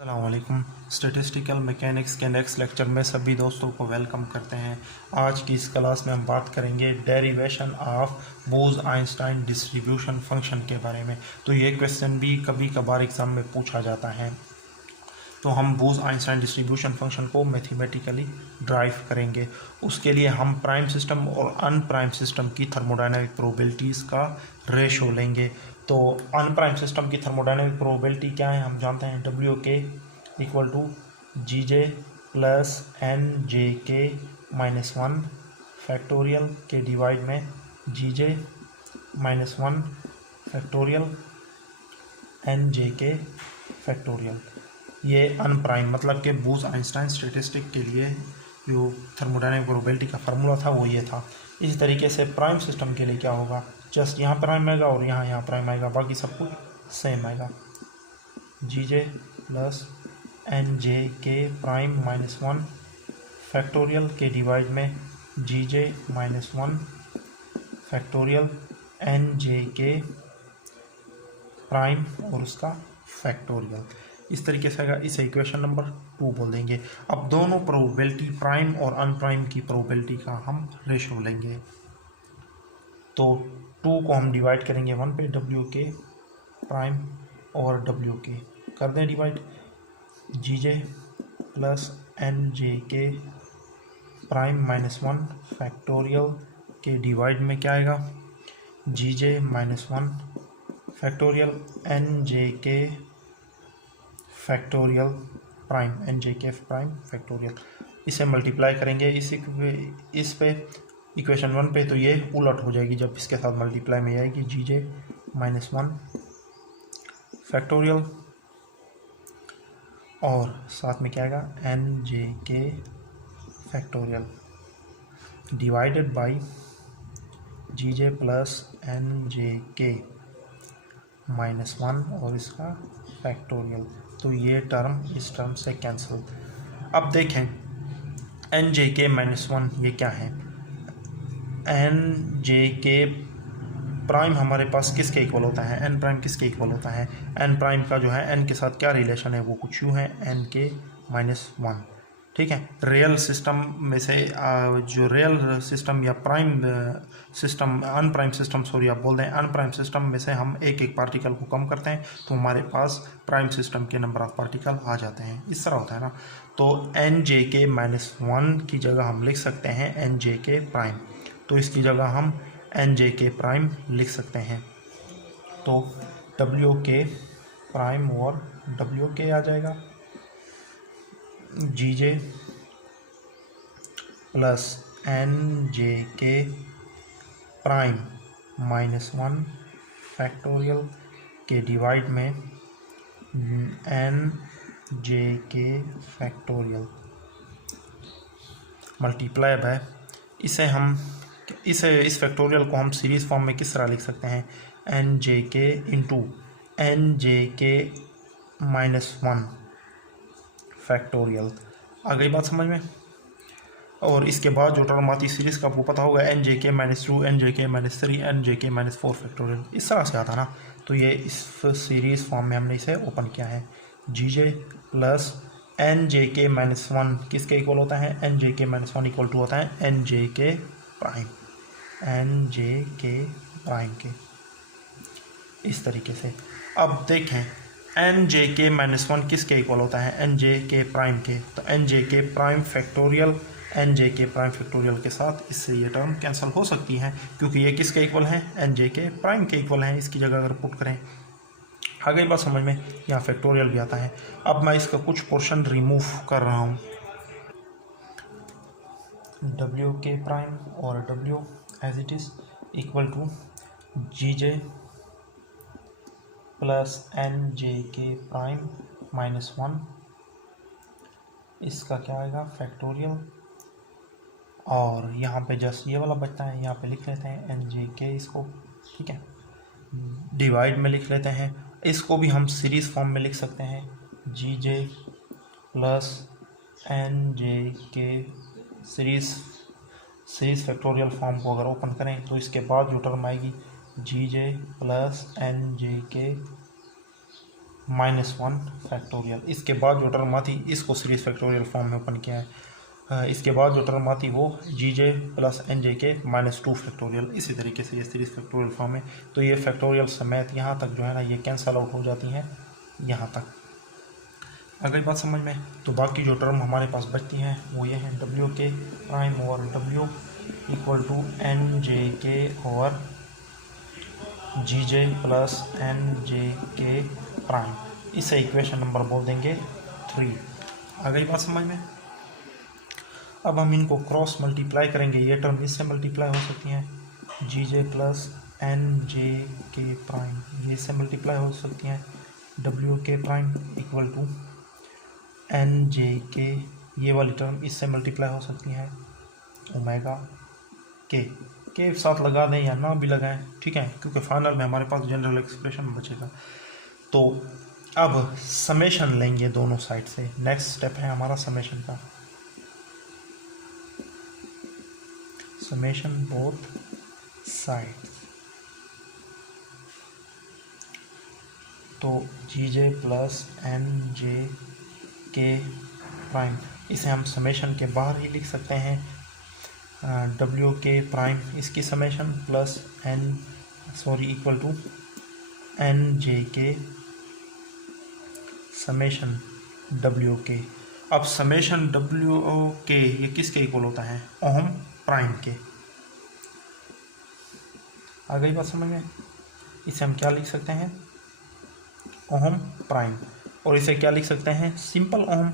अस्सलामुअलैकुम। Statistical mechanics के next lecture में सभी दोस्तों को वेलकम करते हैं। आज की इस क्लास में हम बात करेंगे डेरिवेशन ऑफ बोस-आइंस्टाइन डिस्ट्रीब्यूशन फंक्शन के बारे में। तो ये क्वेश्चन भी कभी कभार एग्ज़ाम में पूछा जाता है। तो हम बोस-आइंस्टाइन डिस्ट्रीब्यूशन फंक्शन को मैथमेटिकली ड्राइव करेंगे। उसके लिए हम प्राइम सिस्टम और अनप्राइम सिस्टम की थर्मोडायनामिक प्रोबेबिलिटीज़ का रेशो लेंगे। तो अनप्राइम सिस्टम की थर्मोडायनामिक प्रोबेबिलिटी क्या है, हम जानते हैं डब्ल्यू के equal to G J plus N J के माइनस वन फैक्टोरियल के डिवाइड में G J minus one factorial N J के फैक्टोरियल। ये अनप्राइम मतलब कि बोस-आइंस्टाइन स्टैटिस्टिक के लिए जो थर्मोडायनामिक प्रोबेबिलिटी का फार्मूला था वो ये था। इसी तरीके से प्राइम सिस्टम के लिए क्या होगा, जस्ट यहाँ प्राइम आएगा और यहाँ प्राइम आएगा, बाकी सब कुछ सेम आएगा। G J plus N J के प्राइम माइनस वन फैक्टोरियल के डिवाइड में G J minus one factorial N J के प्राइम और उसका फैक्टोरियल। इस तरीके से अगर इसे इक्वेशन नंबर 2 बोल देंगे। अब दोनों प्रोबेबिलिटी प्राइम और अनप्राइम की प्रोबेबिलिटी का हम रेशो लेंगे। तो 2 को हम डिवाइड करेंगे 1 पे, डब्ल्यू के प्राइम और डब्ल्यू के कर दें divide. G J plus N J के प्राइम माइनस वन फैक्टोरियल के डिवाइड में क्या आएगा, G J minus one factorial N J के फैक्टोरियल प्राइम, एन जे के प्राइम फैक्टोरियल। इसे मल्टीप्लाई करेंगे इस पे इक्वेशन 1 पे, तो ये उलट हो जाएगी जब इसके साथ मल्टीप्लाई में आएगी। G J minus one factorial और साथ में क्या आएगा, एन जे के factorial divided by G J plus N J के माइनस वन और इसका फैक्टोरियल। तो ये टर्म इस टर्म से कैंसिल। अब देखें एन जे के माइनस वन ये क्या है, एन जे के प्राइम हमारे पास किसके इक्वल होता है, एन प्राइम किसके इक्वल होता है। एन प्राइम का जो है एन के साथ क्या रिलेशन है वो कुछ यूँ है, एन के माइनस वन। ठीक है, रियल सिस्टम में से जो रियल सिस्टम या prime system unprimed system sorry आप बोल दें अनप्राइम सिस्टम में से हम एक एक पार्टिकल को कम करते हैं तो हमारे पास प्राइम सिस्टम के नंबर ऑफ पार्टिकल आ जाते हैं। इस तरह होता है ना। तो एन जे के माइनस वन की जगह हम लिख सकते हैं एन जे के प्राइम, तो इसकी जगह हम एन जे के प्राइम लिख सकते हैं। तो डब्ल्यू के प्राइम और डब्ल्यू के आ जाएगा, जी जे प्लस एन जे के प्राइम माइनस वन फैक्टोरियल के डिवाइड में एन जे के फैक्टोरियल मल्टीप्लाई बाय इस फैक्टोरियल को हम सीरीज फॉर्म में किस तरह लिख सकते हैं, एन जे के इंटू एन जे के माइनस वन फैक्टोरियल। आ गई बात समझ में। और इसके बाद जो टर्म आती सीरीज़ का आपको पता होगा, एन जे के माइनस टू एन जे के माइनस थ्री एन जे के माइनस फोर फैक्टोरियल, इस तरह से आता ना। तो ये इस सीरीज़ फॉर्म में हमने इसे ओपन किया है। जी जे प्लस एन जे के माइनस वन किसके इक्वल होता है, एन जे के माइनस वन इक्वल टू होता है एन जे के प्राइम, एन जे के प्राइम के। इस तरीके से अब देखें एन जे के माइनस वन किसके इक्वल होता है, एन जे के प्राइम के। तो एन जे के प्राइम फैक्टोरियल एन जे के प्राइम फैक्टोरियल के साथ इससे ये टर्म कैंसिल हो सकती है क्योंकि ये किसके इक्वल हैं, एन जे के प्राइम के इक्वल हैं। इसकी जगह अगर पुट करें, आ गई बात समझ में। यहाँ फैक्टोरियल भी आता है। अब मैं इसका कुछ पोर्शन रिमूव कर रहा हूँ, डब्ल्यू के प्राइम और W as it is equal to G J plus N J के प्राइम माइनस वन, इसका क्या आएगा फैक्टोरियल। और यहाँ पे जस्ट ये वाला बचता है, यहाँ पे लिख लेते हैं एन जे के इसको, ठीक है, डिवाइड में लिख लेते हैं। इसको भी हम सीरीज़ फॉर्म में लिख सकते हैं, जी जे प्लस एन जे के सीरीज़ फैक्टोरियल फॉर्म को अगर ओपन करें तो इसके बाद जो टर्म आएगी G J plus N J के -1 फैक्टोरियल। इसके बाद जो टर्म आती इसको सीरीज फैक्टोरियल फॉर्म में ओपन किया है। इसके बाद जो टर्म आती वो GJ प्लस NJ के -2 फैक्टोरियल। इसी तरीके से ये सीरीज फैक्टोरियल फॉर्म है। तो ये फैक्टोरियल समेत यहाँ तक जो है ना ये कैंसल आउट हो जाती हैं यहाँ तक। अगली बात समझ में, तो बाकी जो टर्म हमारे पास बचती हैं वो ये है WK प्राइम और W इक्वल टू NJK और GJ प्लस NJK प्राइम। इसे इक्वेशन नंबर बोल देंगे 3। आ गई बात समझ में। अब हम इनको क्रॉस मल्टीप्लाई करेंगे। ये टर्म इससे मल्टीप्लाई हो सकती हैं GJ प्लस NJK प्राइम, ये इससे मल्टीप्लाई हो सकती हैं WK prime equal to NJK। ये वाली टर्म इससे मल्टीप्लाई हो सकती हैं ओमेगा के साथ लगा दें या ना भी लगाएं, ठीक है, क्योंकि फाइनल में हमारे पास जनरल एक्सप्रेशन बचेगा। तो अब समेशन लेंगे दोनों साइड से। नेक्स्ट स्टेप है हमारा समेशन का। Summation both side. तो GJ प्लस NJK प्राइम, इसे हम समेशन के बाहर ही लिख सकते हैं। WK प्राइम इसकी summation plus equal to NJK summation WK। अब समेशन WK ये किसके इक्वल होता है? ओम प्राइम के। आ गई बात समझ में। इसे हम क्या लिख सकते हैं? ओम प्राइम। और इसे क्या लिख सकते हैं? सिंपल ओम।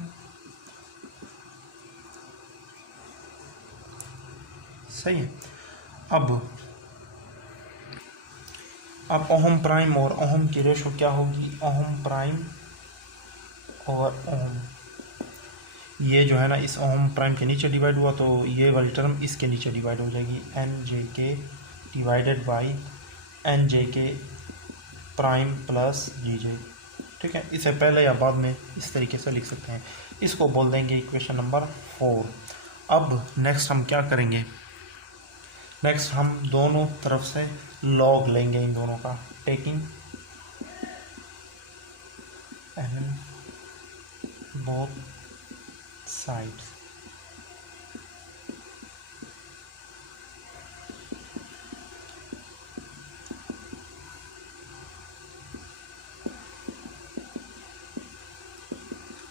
सही है। अब ओम प्राइम और ओम की रेशो क्या होगी? ओम प्राइम और ओम, ये जो है ना इस ओम प्राइम के नीचे डिवाइड हुआ तो ये वाली टर्म इसके नीचे डिवाइड हो जाएगी। NJK divided by NJK prime plus GJ, ठीक है। इसे पहले या बाद में इस तरीके से लिख सकते हैं। इसको बोल देंगे इक्वेशन नंबर 4। अब नेक्स्ट हम क्या करेंगे? नेक्स्ट हम दोनों तरफ से लॉग लेंगे इन दोनों का, टेकिंग बोथ साइड्स।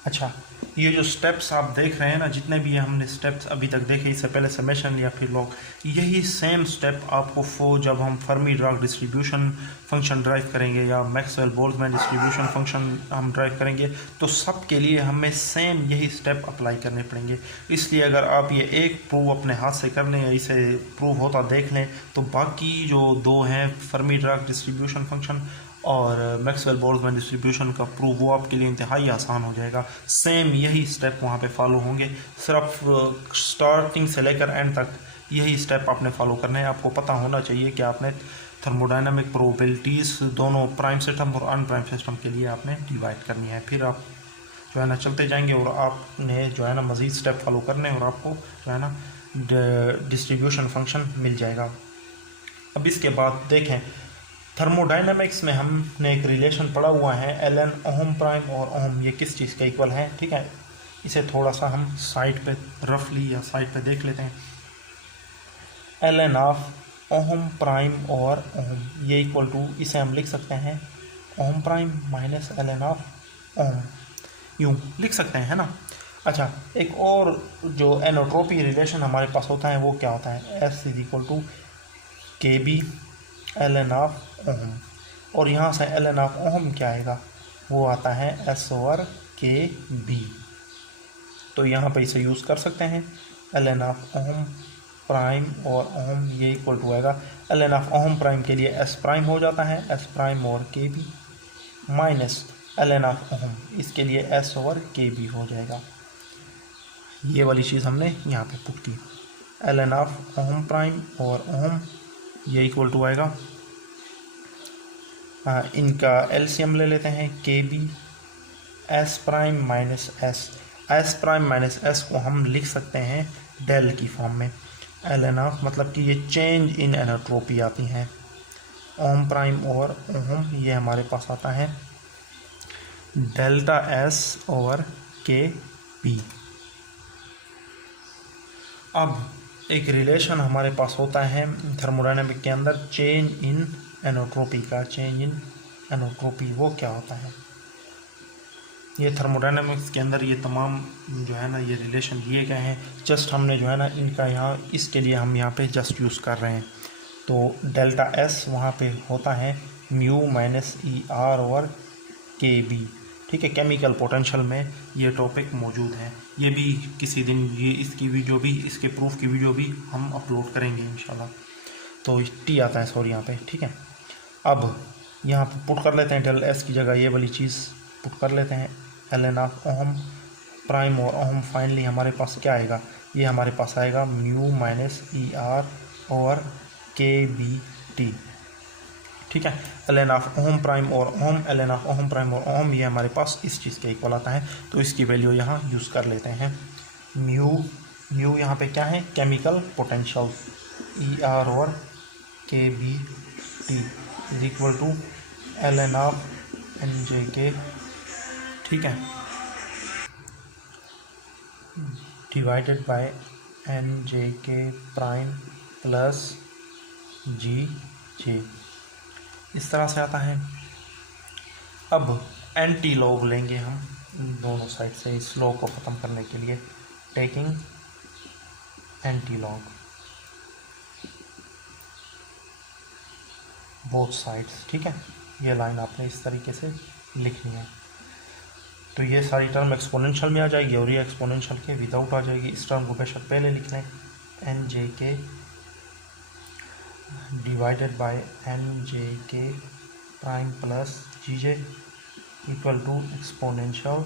अच्छा, ये जो स्टेप्स आप देख रहे हैं ना, जितने भी हमने स्टेप्स अभी तक देखे, इससे पहले समेशन या फिर लॉग, यही सेम स्टेप आपको जब हम Fermi Dirac distribution function derive करेंगे या मैक्सवेल बोल्ट्जमैन डिस्ट्रीब्यूशन फंक्शन हम ड्राइव करेंगे तो सब के लिए हमें सेम यही स्टेप अप्लाई करने पड़ेंगे। इसलिए अगर आप ये एक प्रूव अपने हाथ से कर लें या इसे प्रूव होता देख लें तो बाकी जो दो हैं फर्मी ड्राग डिस्ट्रीब्यूशन फंक्शन और मैक्सवेल बोल्ट्जमैन डिस्ट्रीब्यूशन का प्रूव, वो आपके लिए इंतहाई आसान हो जाएगा। सेम यही स्टेप वहाँ पे फॉलो होंगे, सिर्फ स्टार्टिंग से लेकर एंड तक यही स्टेप आपने फॉलो करना है। आपको पता होना चाहिए कि आपने थर्मोडायनामिक प्रोबेबिलिटीज़ दोनों प्राइम सिस्टम और अनप्राइम सिस्टम के लिए आपने डिवाइड करनी है। फिर आप जो है ना चलते जाएंगे और आपने जो है ना मज़ीद स्टेप फॉलो करने और आपको जो है ना डिस्ट्रीब्यूशन फंक्शन मिल जाएगा। अब इसके बाद देखें, थर्मोडायनामिक्स में हमने एक रिलेशन पढ़ा हुआ है ln ओम प्राइम और ओम, ये किस चीज़ के इक्वल है, ठीक है। इसे थोड़ा सा हम साइड पे रफली या साइड पे देख लेते हैं। ln ऑफ ओम प्राइम और ओम ये इक्वल टू, इसे हम लिख सकते हैं ओम प्राइम माइनस ln ऑफ ओम, यूँ लिख सकते हैं, है ना। अच्छा, एक और जो एनोट्रोपी रिलेशन हमारे पास होता है वो क्या होता है? S is equal to KB ln of ohm, और यहाँ से ln ऑफ ओम क्या आएगा? वो आता है S/KB। तो यहाँ पे इसे यूज़ कर सकते हैं। ln ऑफ ओम प्राइम और ओम ये इक्वल टू आएगा, ln ऑफ ओम प्राइम के लिए S प्राइम हो जाता है, S प्राइम और KB माइनस ln ऑफ ओम, इसके लिए S/KB हो जाएगा। ये वाली चीज़ हमने यहाँ पे पुट की। ln ऑफ ओम प्राइम और ओम ये इक्वल टू आएगा, इनका एलसीएम ले लेते हैं, KB S prime minus S prime minus S को हम लिख सकते हैं डेल की फॉर्म में। ln ऑफ मतलब कि ये चेंज इन एनोट्रोपी आती हैं। ओम प्राइम और ओम ये हमारे पास आता है डेल्टा एस ओवर के पी। अब एक रिलेशन हमारे पास होता है थर्मोडायनामिक के अंदर, चेंज इन एनोट्रोपी का। चेंज इन एनोट्रोपी वो क्या होता है? ये थर्मोडायनामिक्स के अंदर ये तमाम जो है ना ये रिलेशन दिए गए हैं, जस्ट हमने जो है ना इनका यहाँ इसके लिए हम यहाँ पे जस्ट यूज़ कर रहे हैं। तो डेल्टा एस वहाँ पे होता है mu minus E R over K B. ठीक है, केमिकल पोटेंशियल में ये टॉपिक मौजूद है। ये भी किसी दिन ये इसकी वीडियो भी, इसके प्रूफ की वीडियो भी हम अपलोड करेंगे इंशाल्लाह। तो टी आता है सॉरी यहाँ पे। ठीक है, अब यहाँ पर पुट कर लेते हैं डेल एस की जगह ये वाली चीज़ पुट कर लेते हैं, L N of ohm prime और ओहम। फाइनली हमारे पास क्या आएगा? ये हमारे पास आएगा mu minus E R over K B T. ठीक है, L N of ohm prime और ohm, L N of ohm prime और ओहम, ये हमारे पास इस चीज़ के इक्वल आता है। तो इसकी वैल्यू यहाँ यूज़ कर लेते हैं। म्यू यहाँ पे क्या है? Chemical potential, E R over K B T is equal to L N of N J के। ठीक है, डिवाइडेड बाय एन जे के प्राइम प्लस जी जे, इस तरह से आता है। अब एंटी लॉग लेंगे हम दोनों साइड से इस लॉग को ख़त्म करने के लिए, taking anti log both sides. ठीक है, ये लाइन आपने इस तरीके से लिखनी है। तो ये सारी टर्म एक्सपोनेंशियल में आ जाएगी और ये एक्सपोनेंशियल के विदाउट आ जाएगी। इस टर्म को बेशक पहले लिख लें, एन जे के डिवाइडेड बाय एन जे के prime plus G J equal to exponential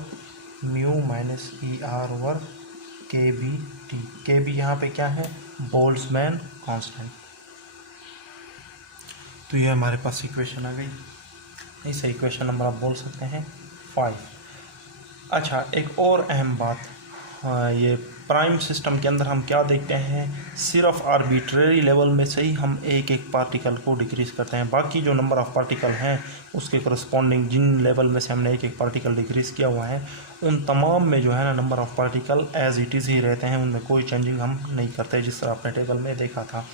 mu minus E R over K B T. K B यहाँ पे क्या है? Boltzmann constant. तो ये हमारे पास इक्वेशन आ गई। इसे इक्वेशन नंबर आप बोल सकते हैं 5। अच्छा, एक और अहम बात, ये प्राइम सिस्टम के अंदर हम क्या देखते हैं? सिर्फ आर्बिट्रेरी लेवल में से ही हम एक एक पार्टिकल को डिक्रीज़ करते हैं। बाकी जो नंबर ऑफ़ पार्टिकल हैं उसके करस्पॉन्डिंग जिन लेवल में से हमने एक एक पार्टिकल डिक्रीज़ किया हुआ है, उन तमाम में जो है ना number of particle as it is ही रहते हैं, उनमें कोई चेंजिंग हम नहीं करते, जिस तरह आपने टेबल में देखा था।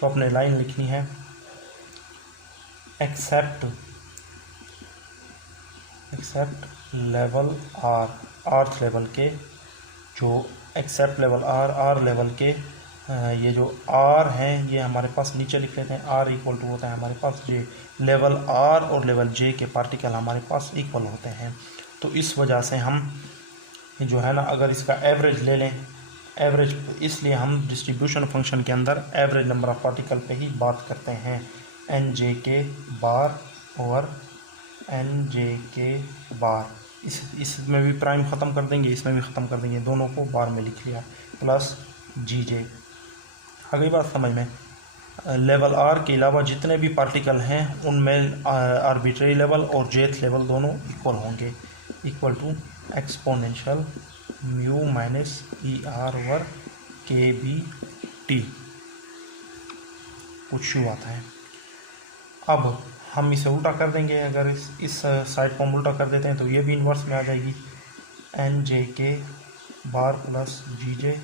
तो अपने लाइन लिखनी है, एक्सेप्ट लेवल आर, आर्थ लेवल के जो एक्सेप्ट लेवल आर लेवल के ये जो आर हैं ये हमारे पास नीचे लिख लेते हैं। आर इक्वल टू होता है हमारे पास जे। लेवल आर और लेवल जे के पार्टिकल हमारे पास इक्वल होते हैं। तो इस वजह से हम जो है ना अगर इसका एवरेज ले लें, एवरेज इसलिए हम डिस्ट्रीब्यूशन फंक्शन के अंदर एवरेज नंबर ऑफ़ पार्टिकल पे ही बात करते हैं। एन जे के बार ओवर एन जे के बार, इसमें भी प्राइम ख़त्म कर देंगे, इसमें भी ख़त्म कर देंगे, दोनों को बार में लिख लिया, प्लस जी जे। आ गई बात समझ में? लेवल आर के अलावा जितने भी पार्टिकल हैं उनमें आर्बिट्रेरी लेवल और जेथ लेवल दोनों इक्वल होंगे, equal to exponential mu minus E R over K B T. कुछ यू आता है। अब हम इसे उल्टा कर देंगे, अगर इस साइड को हम उल्टा कर देते हैं तो ये भी इन्वर्स में आ जाएगी, एन जे के बार प्लस जी जे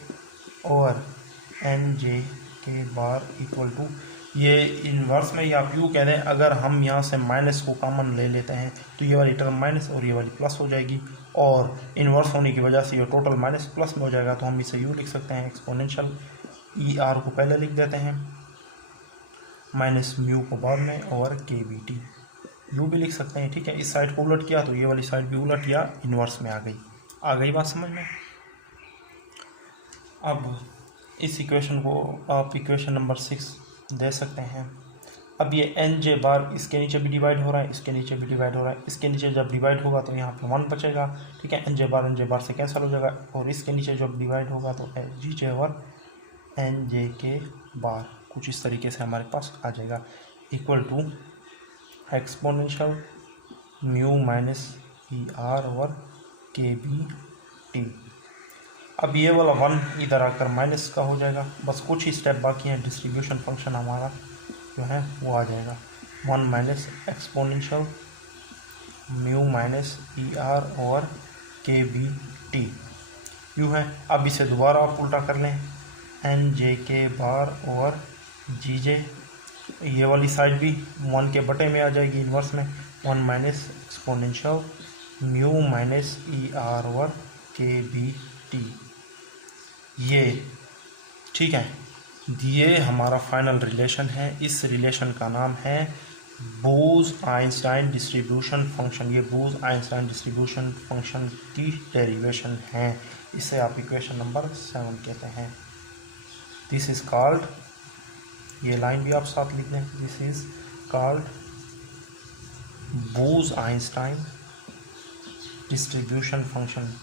और एन जे के बार इक्वल टू, ये इन्वर्स में या आप यूँ कह दें, अगर हम यहाँ से माइनस को कॉमन ले लेते हैं तो ये वाली टर्म माइनस और ये वाली प्लस हो जाएगी, और इन्वर्स होने की वजह से ये टोटल माइनस प्लस में हो जाएगा। तो हम इसे यूँ लिख सकते हैं, एक्सपोनेंशियल ई आर को पहले लिख देते हैं, माइनस म्यू को बाद में, और के बी टी यू भी लिख सकते हैं। ठीक है, इस साइड को उलट किया तो ये वाली साइड भी उलट या इन्वर्स में आ गई बात समझ में? अब इस इक्वेशन को आप इक्वेशन नंबर 6 दे सकते हैं। अब ये एन जे बार इसके नीचे भी डिवाइड हो रहा है, इसके नीचे भी डिवाइड हो रहा है, इसके नीचे जब डिवाइड होगा तो यहाँ पे 1 बचेगा। ठीक है, एन जे बार से कैंसिल हो जाएगा, और इसके नीचे जब डिवाइड होगा तो जी जे ओवर एन जे के बार कुछ इस तरीके से हमारे पास आ जाएगा, equal to exponential mu minus E R over K B T. अब ये वाला 1 इधर आकर माइनस का हो जाएगा, बस कुछ ही स्टेप बाकी हैं, डिस्ट्रीब्यूशन फंक्शन हमारा जो है वो आ जाएगा, 1 minus exponential mu minus E R over K B T U है। अब इसे दोबारा आप उल्टा कर लें, एन जे के बार ओवर जी जे, ये वाली साइड भी 1 के बटे में आ जाएगी इन्वर्स में, 1 minus exponential mu minus E R over K B T, ये ठीक है। ये हमारा फाइनल रिलेशन है। इस रिलेशन का नाम है बोज आइंस्टाइन डिस्ट्रीब्यूशन फंक्शन। ये बोज आइंस्टाइन डिस्ट्रीब्यूशन फंक्शन की डेरिवेशन है। इसे आप इक्वेशन नंबर 7 कहते हैं। दिस इज कॉल्ड, ये लाइन भी आप साथ लिख दें, this is called Bose Einstein distribution function.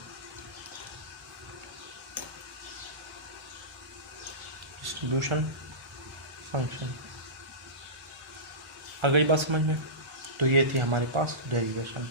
Distribution function आ गई बात समझ में? तो ये थी हमारे पास डेरिवेशन।